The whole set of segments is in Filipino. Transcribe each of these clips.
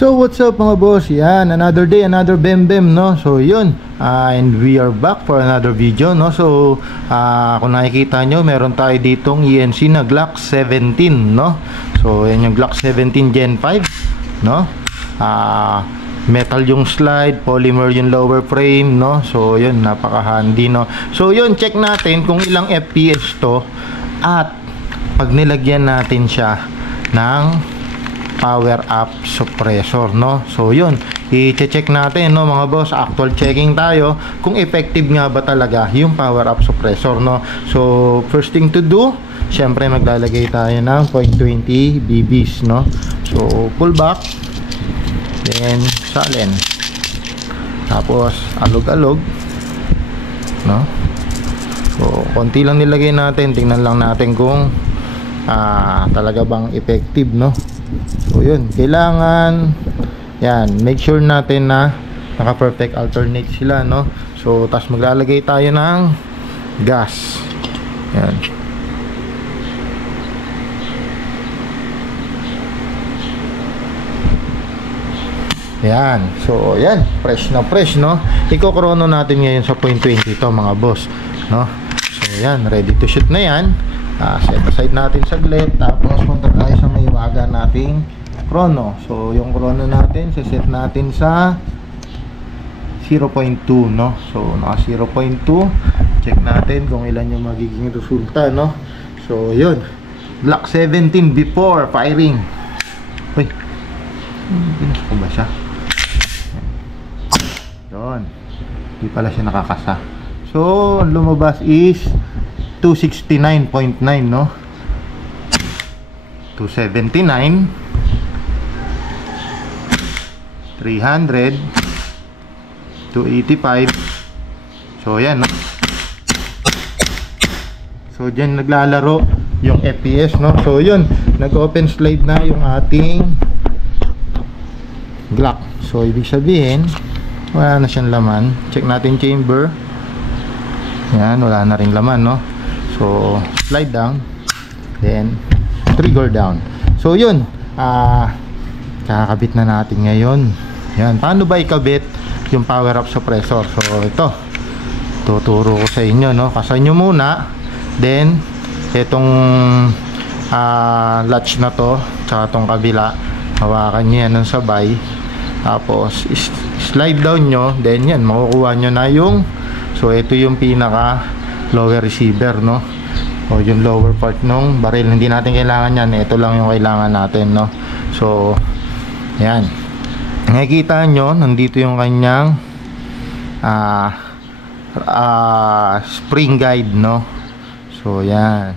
So what's up mga boss, yan, another day, another bem-bem, no? So yun, and we are back for another video, no? So kung nakikita nyo, meron tayo ditong ENC na Glock 17, no? So yan yung Glock 17 Gen 5, no? Metal yung slide, polymer yung lower frame, no? So yun, napaka handy, no? So yun, check natin kung ilang FPS to at pag nilagyan natin siya ng power up suppressor, no? So yun, i-check natin, no mga boss, actual checking tayo kung effective nga ba talaga yung power up suppressor, no? So first thing to do, syempre maglalagay tayo ng 0.20 BBs, no? So pull back, then salen, tapos alog-alog, no? So konti lang nilagay natin, tingnan lang natin kung talaga bang effective, no? So yun, kailangan yan, make sure natin na naka-perfect alternate sila, no? So tas maglalagay tayo ng gas. Yan. Yan. So yan, fresh na fresh, no? Iko-chrono natin ngayon sa 0.20 to mga boss, no? So yan, ready to shoot na yan. Set aside natin saglit, tapos punta tayo sa may waga nating chrono. So yung chrono natin, set natin sa 0.2, no? So naka 0.2. Check natin kung ilan yung magiging resulta, no? So yun, Glock 17 before firing. Uy, pinas ko ba siya? Yun, di pala siya nakakasa. So lumabas is 269.9, no? 279, 300, 285. So yan, no? So dyan naglalaro yung FPS, no? So yun, nag-open slide na yung ating Glock. So ibig sabihin wala na siyang laman. Check natin chamber. Yan, wala na rin laman, no? So slide down, then trigger down. So yun, kakabit na natin ngayon. Yan, paano ba ikabit yung power up suppressor? So ito, tuturo ko sa inyo, no? Kasan nyo muna, then itong latch na to, tsaka itong kabila, hawakan nyo yan ng sabay, tapos slide down nyo, then yan, makukuha nyo na yung, so ito yung pinaka lower receiver, no? O yung lower part ng barrel, hindi natin kailangan yan, ito lang yung kailangan natin, no? So yan, nakikita nyo, nandito yung kanyang spring guide, no? So yan,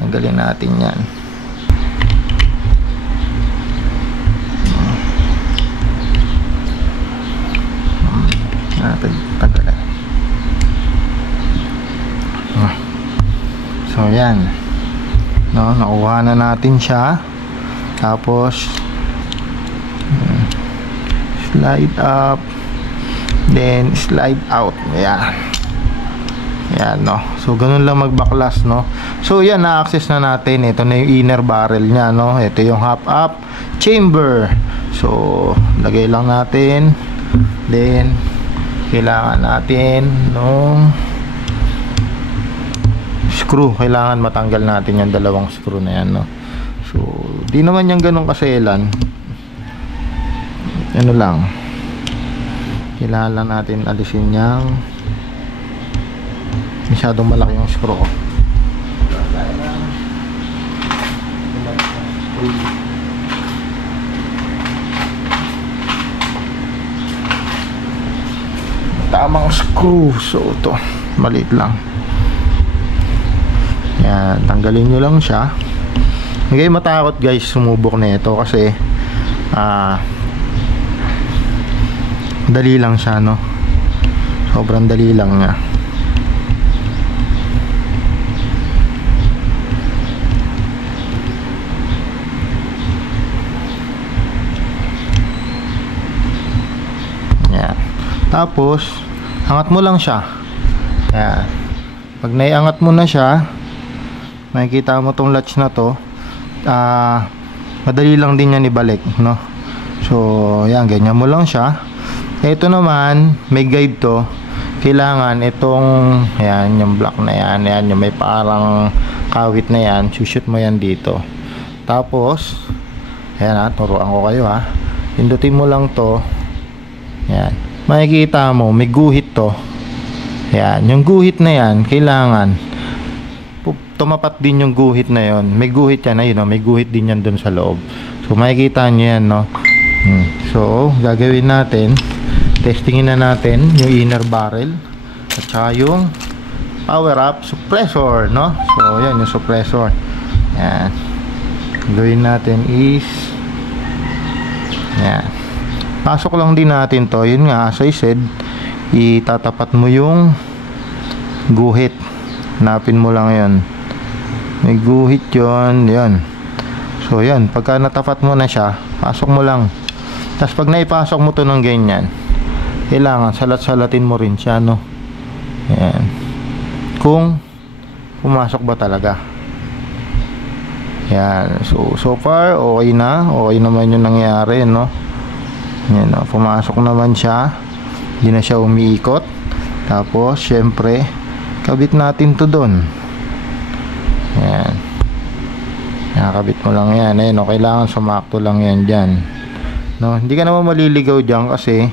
tanggalin natin yan. Tanggalin. So yan, no, nakuha na natin siya. Tapos slide up, then slide out. Ayan. Ayan, no. So ganun lang magbaklas, no. So yan, na-access na natin. Ito na yung inner barrel nya, no. Ito yung half up chamber. So lagay lang natin. Then kailangan natin nung screw, kailangan matanggal natin yung dalawang screw na yan, no. So di naman yung ganun kaselan, ano lang, kailangan lang natin alisin yung masyadong malaki yung screw ko. Tamang screw, so ito maliit lang. Yan, tanggalin nyo lang siya. Hindi kayo matakot guys sumubok na ito kasi dali lang siya, no? Sobrang dali lang niya. Yan. Tapos angat mo lang siya. Yan. Pag naiangat mo na siya, makikita mo tong latch na to, madali lang din yan ibalik, no? So, yan, ganyan mo lang siya. Ito naman, may guide to. Kailangan itong, yan, yung block na yan, yan, yung may parang kawit na yan, shoot mo yan dito. Tapos, ayan ha, turuan ko kayo ha. Pindutin mo lang to. Yan. Makikita mo, may guhit to. Yan. Yung guhit na yan, kailangan tumapat din yung guhit na yon. May guhit yan, ayun, may guhit din yan dun sa loob. So, makikita nyo yan, no? So, gagawin natin, testingin na natin yung inner barrel at saka yung power up suppressor, no? So, yan, yung suppressor. Yan. Gawin natin is yan. Pasok lang din natin to. Yun nga, as I said, itatapat mo yung guhit. Hanapin mo lang yun. May guhit yun. Yan. So yan, pagka natapat mo na siya, pasok mo lang. Tapos pag naipasok mo to ng ganyan, kailangan salat-salatin mo rin siya, no? Yan. Kung pumasok ba talaga. Yan. So far, okay na. Okay naman yung nangyari, no? Yan, no? Pumasok naman siya. Hindi na siya umiikot. Tapos, syempre, kabit natin to doon. Yan. Nakakabit mo lang yan. Eh, no? Kailangan sumakto lang yan dyan. No? Hindi ka naman maliligaw dyan kasi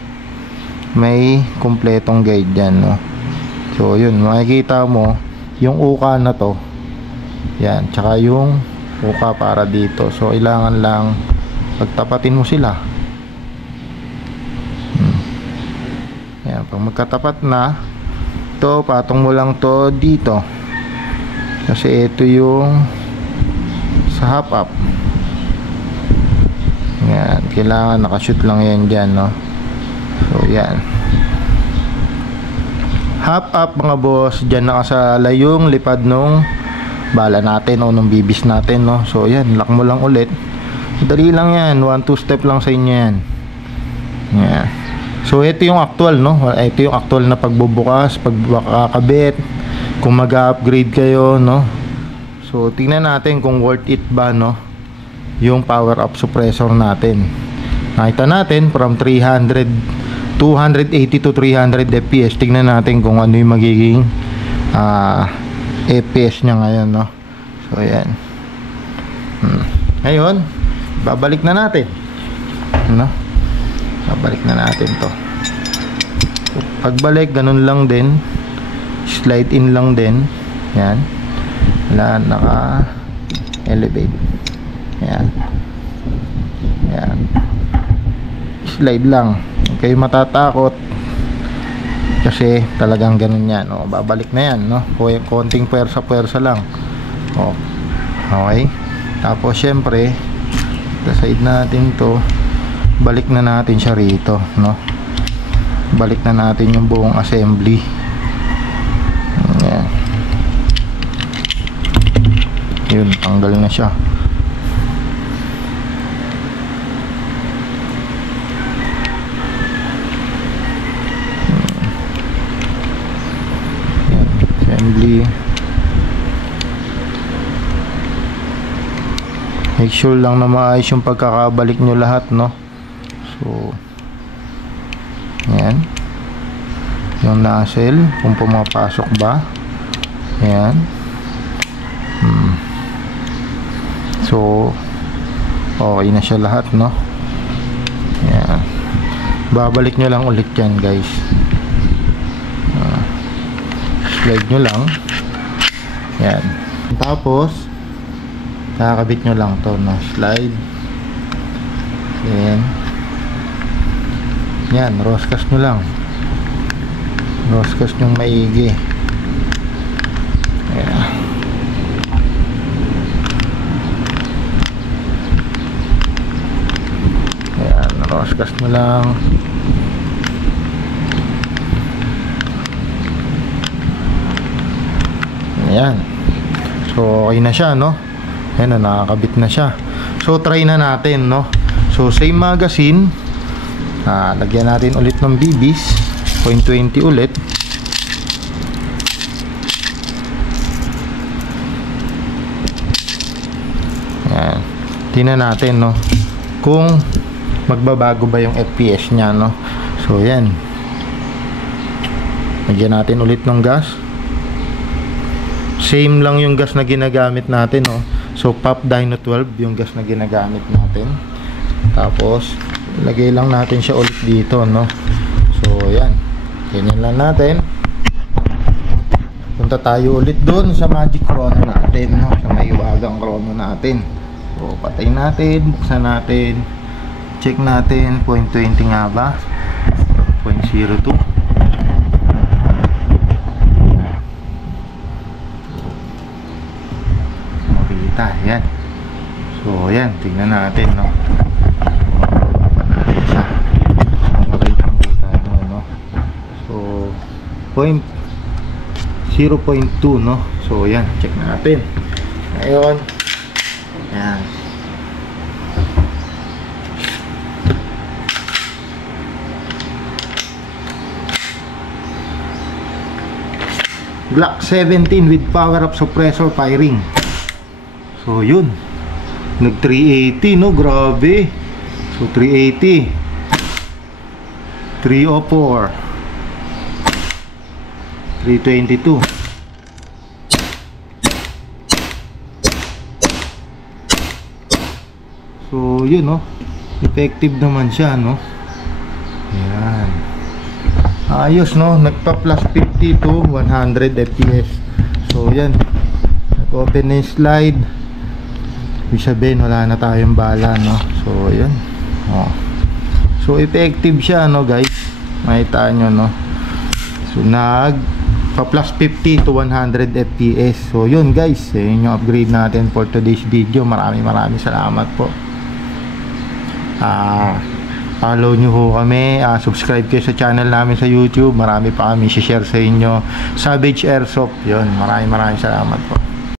may kumpletong guide dyan, no? So, yun. Makikita mo yung uka na to. Yan. Tsaka yung uka para dito. So, kailangan lang pagtapatin mo sila. Yan. Pag magkatapat na, to patong mo lang to dito. Kasi ito yung sa half up. Yan. Kailangan nakashoot lang yan dyan, no? So, yan. Half up, mga boss. Dyan nakasala yung lipad nung bala natin o nung bibis natin, no? So, yan. Lock mo lang ulit. Dali lang yan. 1-2 step lang sa inyo yan. Yan. So, ito yung actual, no? Ito yung actual na pagbubukas, pagkakabit, kung mag-upgrade kayo, no? So, tingnan natin kung worth it ba, no? Yung power up suppressor natin. Nakita natin from 280 to 300 fps. Tingnan natin kung ano yung magiging fps niya ngayon, no? So, ayan. Ngayon, babalik na natin, no? Babalik na natin to. Pagbalik, ganun lang din. Slide in lang din. Yan. Wala, naka-elevate. Yan. Yan. Slide lang. Huwag kayo matatakot. Kasi talagang ganun yan. O, babalik na yan, no? Konting puwersa-puwersa lang. O. Okay. Tapos, syempre, sa side natin to, balik na natin siya rito, no? Balik na natin yung buong assembly. Ayan. Yun, tanggal na siya. Ayan, assembly. Make sure lang na maayos yung pagkakabalik nyo lahat, no? So, ayan. Yung nozzle, kung pumapasok ba. Ayan. So, okay na siya lahat, no? Ayan. Babalik nyo lang ulit yan, guys. Slide nyo lang. Ayan. Tapos, nakakabit nyo lang to, no? Slide. Ayan. Yan, roscas nyo lang. Roscas nyo maigi. Ayan. Ayan, roscas nyo lang. Ayan. So, okay na siya, no? Ayan, nakakabit na siya. So, try na natin, no? So, same magazine. Lagyan natin ulit ng bibis. 0.20 ulit. Ayan. Tingnan natin, no? Kung magbabago ba yung FPS nya, no? So yan, lagyan natin ulit ng gas. Same lang yung gas na ginagamit natin, no? So Pop Dyno 12 yung gas na ginagamit natin. Tapos ilagay lang natin siya ulit dito, no? So yan, ganyan lang natin. Punta tayo ulit doon sa magic chrono natin, no? Sa maiwagang chrono natin. So patay natin, buksan natin, check natin, 0.20 nga ba, 0.02. Makita, yan. So yan, tingnan natin, no? So 0.2, no? So yan, check natin. Ngayon, yan. Glock 17 with power up suppressor firing. So yun, nag 380, no? Grabe. So 380, 304, 322. So yun, no? Effective naman siya, no? Yan. Ayos, no? Nagpa plus 50 to 100 fps. So yan, nag-open na yung slide. Ibig sabihin wala na tayong bala, no? So yun, oh. So effective siya, no guys? Makita nyo, no? So pa plus 50 to 100 fps. So yun guys, yun yung upgrade natin for today's video. Maraming salamat po. Follow nyo ho kami, subscribe kayo sa channel namin sa YouTube. Marami pa kami share sa inyo. Savage Airsoft, yun. Maraming salamat po.